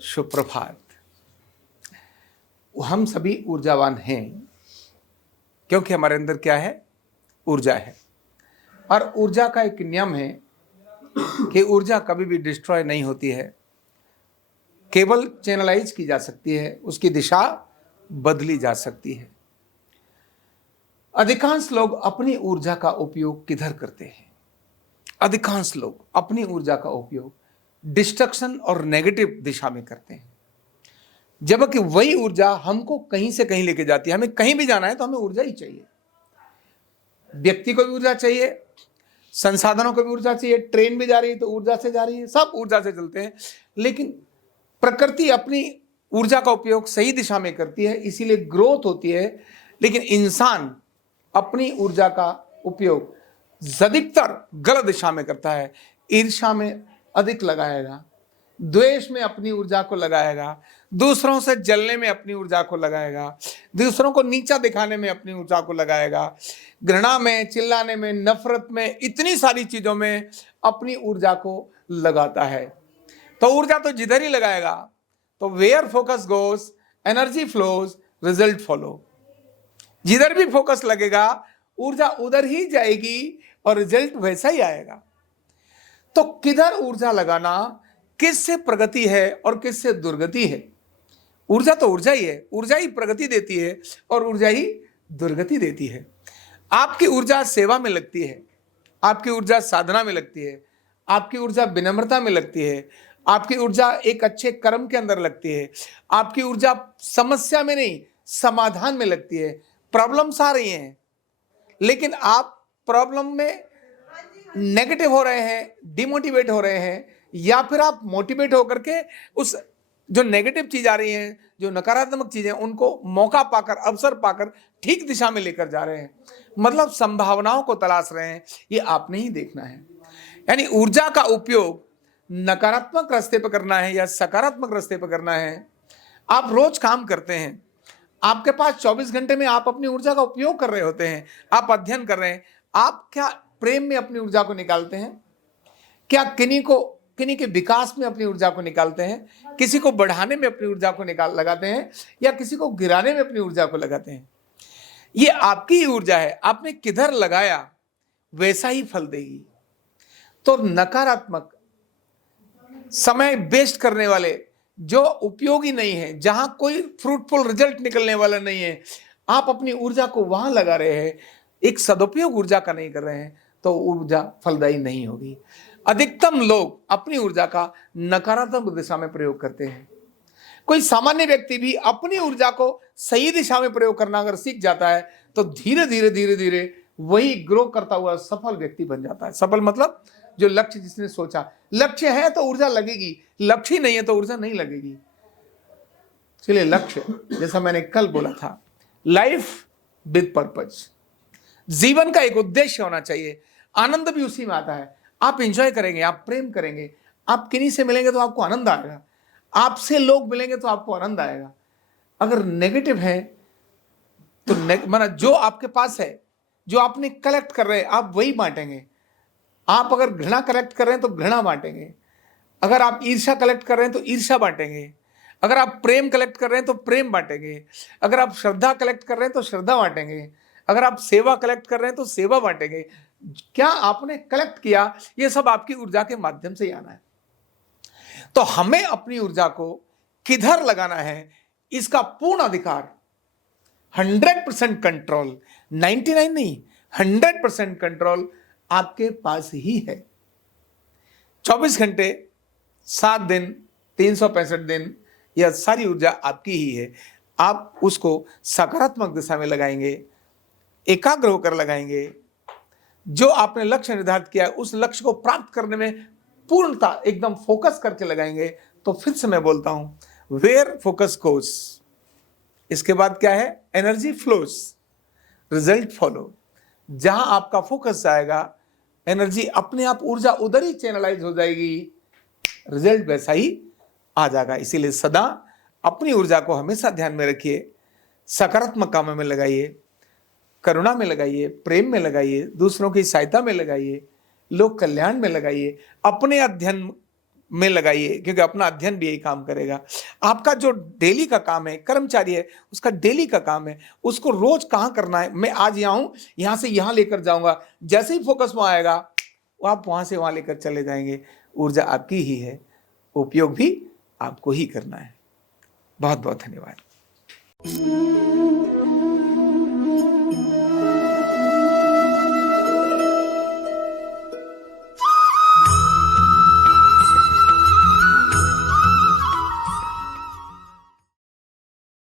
सुप्रभात। हम सभी ऊर्जावान हैं क्योंकि हमारे अंदर क्या है? ऊर्जा है। और ऊर्जा का एक नियम है कि ऊर्जा कभी भी डिस्ट्रॉय नहीं होती है, केवल चैनलाइज की जा सकती है, उसकी दिशा बदली जा सकती है। अधिकांश लोग अपनी ऊर्जा का उपयोग किधर करते हैं? अधिकांश लोग अपनी ऊर्जा का उपयोग डिस्ट्रक्शन और नेगेटिव दिशा में करते हैं, जबकि वही ऊर्जा हमको कहीं से कहीं लेके जाती है। हमें कहीं भी जाना है तो हमें ऊर्जा ही चाहिए। व्यक्ति को भी ऊर्जा चाहिए, संसाधनों को भी ऊर्जा चाहिए। ट्रेन भी जा रही है तो ऊर्जा से जा रही है, सब ऊर्जा से चलते हैं। लेकिन प्रकृति अपनी ऊर्जा का उपयोग सही दिशा में करती है, इसीलिए ग्रोथ होती है। लेकिन इंसान अपनी ऊर्जा का उपयोग अधिकतर गलत दिशा में करता है। ईर्ष्या में अधिक लगाएगा, द्वेष में अपनी ऊर्जा को लगाएगा, दूसरों से जलने में अपनी ऊर्जा को लगाएगा, दूसरों को नीचा दिखाने में अपनी ऊर्जा को लगाएगा, घृणा में, चिल्लाने में, नफरत में, इतनी सारी चीजों में अपनी ऊर्जा को लगाता है। तो ऊर्जा तो जिधर ही लगाएगा, तो where focus goes energy flows, result follow. जिधर भी फोकस लगेगा ऊर्जा उधर ही जाएगी और रिजल्ट वैसा ही आएगा। तो किधर ऊर्जा लगाना, किससे प्रगति है और किससे दुर्गति है? ऊर्जा तो ऊर्जा ही है, ऊर्जा ही प्रगति देती है और ऊर्जा ही दुर्गति देती है। आपकी ऊर्जा सेवा में लगती है, आपकी ऊर्जा साधना में लगती है, आपकी ऊर्जा विनम्रता में लगती है, आपकी ऊर्जा एक अच्छे कर्म के अंदर लगती है, आपकी ऊर्जा समस्या में नहीं समाधान में लगती है। प्रॉब्लम्स आ रही हैं, लेकिन आप प्रॉब्लम में नेगेटिव हो रहे हैं, डिमोटिवेट हो रहे हैं, या फिर आप मोटिवेट होकर के उस जो नेगेटिव चीज आ रही है, जो नकारात्मक चीजें, उनको मौका पाकर, अवसर पाकर ठीक दिशा में लेकर जा रहे हैं। मतलब संभावनाओं को तलाश रहे हैं। ये आपने ही देखना है। यानी ऊर्जा का उपयोग नकारात्मक रास्ते पर करना है या सकारात्मक रास्ते पर करना है। आप रोज काम करते हैं, आपके पास 24 घंटे में आप अपनी ऊर्जा का उपयोग कर रहे होते हैं, आप अध्ययन कर रहे हैं। आप क्या प्रेम में अपनी ऊर्जा को निकालते हैं? क्या किन्हीं के विकास में अपनी ऊर्जा को निकालते हैं? किसी को बढ़ाने में अपनी ऊर्जा को लगाते हैं, या किसी को गिराने में अपनी ऊर्जा को लगाते हैं? ये आपकी ही ऊर्जा है, आपने किधर लगाया वैसा ही फल देगी। तो नकारात्मक, समय वेस्ट करने वाले, जो उपयोगी नहीं है, जहां कोई फ्रूटफुल रिजल्ट निकलने वाला नहीं है, आप अपनी ऊर्जा को वहां लगा रहे हैं, एक सदुपयोग ऊर्जा का नहीं कर रहे हैं, तो ऊर्जा फलदायी नहीं होगी। अधिकतम लोग अपनी ऊर्जा का नकारात्मक दिशा में प्रयोग करते हैं। कोई सामान्य व्यक्ति भी अपनी ऊर्जा को सही दिशा में प्रयोग करना अगर सीख जाता है, तो धीरे धीरे वही ग्रो करता हुआ सफल व्यक्ति बन जाता है। सफल मतलब जो लक्ष्य जिसने सोचा, लक्ष्य है तो ऊर्जा लगेगी, लक्ष्य ही नहीं है तो ऊर्जा नहीं लगेगी। चलिए, लक्ष्य, जैसा मैंने कल बोला था, लाइफ विद पर्पज, जीवन का एक उद्देश्य होना चाहिए। आनंद भी उसी में आता है। आप एंजॉय करेंगे, आप प्रेम करेंगे, आप किन्हीं से मिलेंगे तो आपको आनंद आएगा, आपसे लोग मिलेंगे तो आपको आनंद आएगा। अगर नेगेटिव है तो माना जो आपके पास है, जो आपने कलेक्ट कर रहे हैं, आप वही बांटेंगे। आप अगर घृणा कलेक्ट कर रहे हैं तो घृणा बांटेंगे, अगर आप ईर्ष्या कलेक्ट कर रहे हैं तो ईर्ष्या बांटेंगे, अगर आप प्रेम कलेक्ट कर रहे हैं तो प्रेम बांटेंगे, अगर आप श्रद्धा कलेक्ट कर रहे हैं तो श्रद्धा बांटेंगे, अगर आप सेवा कलेक्ट कर रहे हैं तो सेवा बांटेंगे। क्या आपने कलेक्ट किया, ये सब आपकी ऊर्जा के माध्यम से ही आना है। तो हमें अपनी ऊर्जा को किधर लगाना है, इसका पूर्ण अधिकार, 100% कंट्रोल, 99 नहीं, 100% कंट्रोल आपके पास ही है। 24 घंटे, 7 दिन, 365 दिन, यह सारी ऊर्जा आपकी ही है। आप उसको सकारात्मक दिशा में लगाएंगे, एकाग्र होकर लगाएंगे। जो आपने लक्ष्य निर्धारित किया है, उस लक्ष्य को प्राप्त करने में पूर्णता एकदम फोकस करके लगाएंगे। तो फिर से मैं बोलता हूं, वेयर फोकस गोस, इसके बाद क्या है? Energy flows, result follow. जहां आपका फोकस जाएगा, एनर्जी अपने आप, ऊर्जा उधर ही चैनलाइज हो जाएगी, रिजल्ट वैसा ही आ जाएगा। इसीलिए सदा अपनी ऊर्जा को हमेशा ध्यान में रखिए, सकारात्मक कामों में लगाइए, करुणा में लगाइए, प्रेम में लगाइए, दूसरों की सहायता में लगाइए, लोक कल्याण में लगाइए, अपने अध्ययन में लगाइए, क्योंकि अपना अध्ययन भी यही काम करेगा। आपका जो डेली का काम है, कर्मचारी है, उसका डेली का काम है, उसको रोज कहाँ करना है, मैं आज यहाँ हूँ, यहाँ से यहाँ लेकर जाऊंगा, जैसे ही फोकस में आएगा वो आप वहाँ से वहाँ लेकर चले जाएंगे। ऊर्जा आपकी ही है, उपयोग भी आपको ही करना है। बहुत बहुत धन्यवाद।